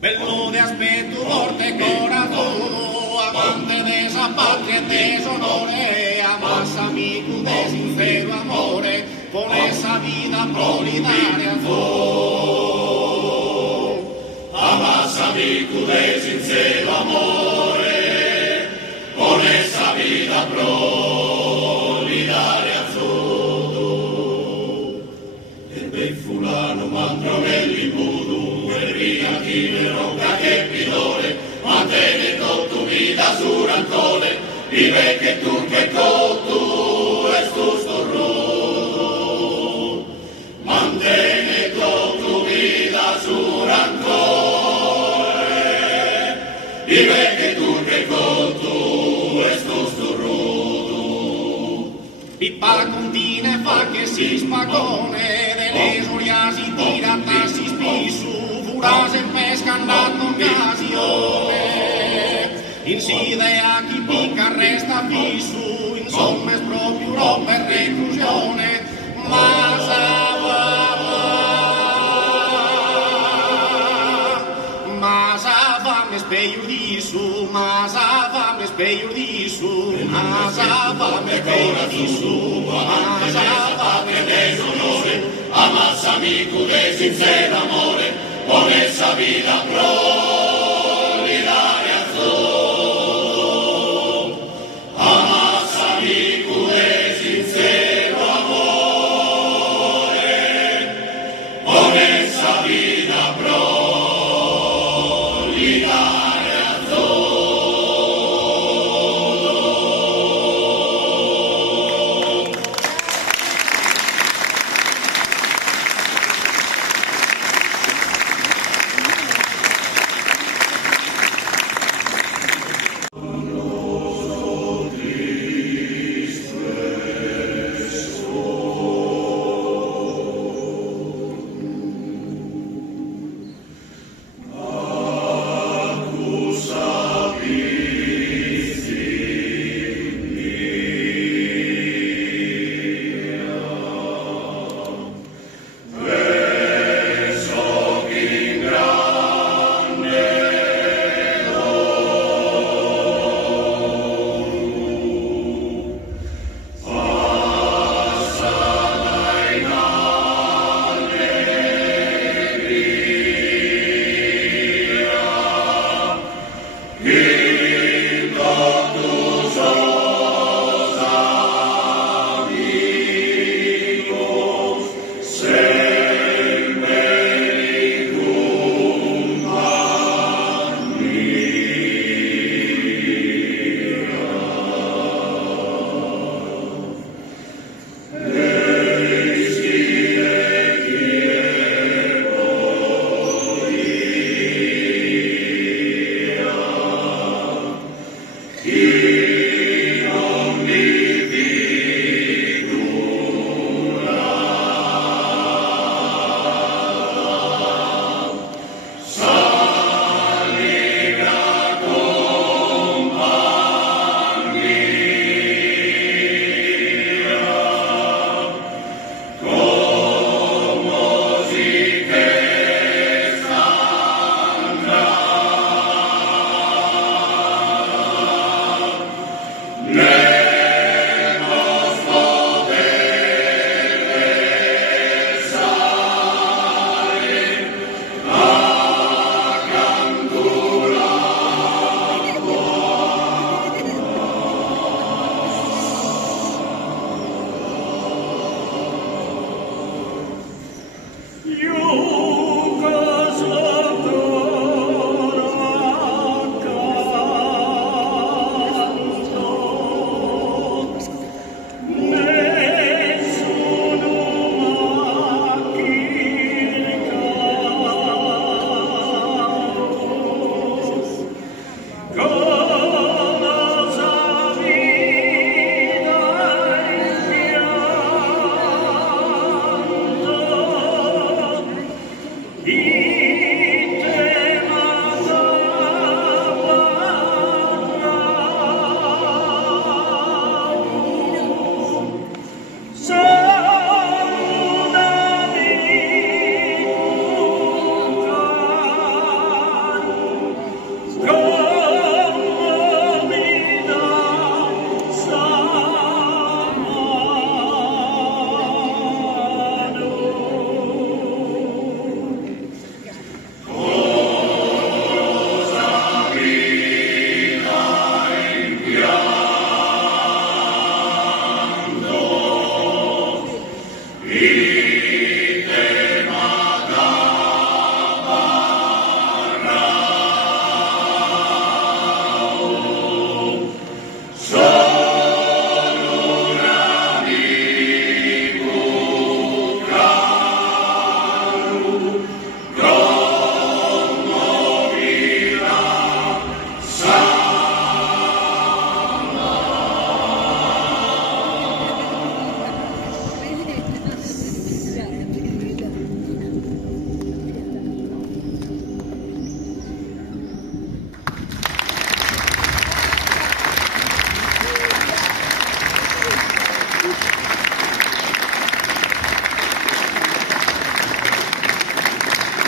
bello de aspecto, porte corazón, amante de esa patria de sonore, amas amigo de sincero amore, con esa vida prolidaria amas amigo de sincero amore, con esa vida prolidaria el bel fulano mandronelli voodoo, e via chi ne ronca che pilore, mantene con tu vida su rancone, vive che tu es tu storrudo, mantene con tu vida su rancone, vive che tu es tu storrudo. Pippa contine fa che si spagone, le sorias y tiratas y spisu, furas en pesca andando occasione, incide a chi pica resta fisu, insomma es proprio no per reclusione, ma sa me speio di su, ma sa me speio di su, ma sa me speio di su, ma sa me desonore, amas amigo de sincero amore, con esa vida prolidaria amas amigo de sincero amore, con esa vida prolidaria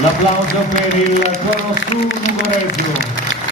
L'applauso per il coro su Nugoreggio.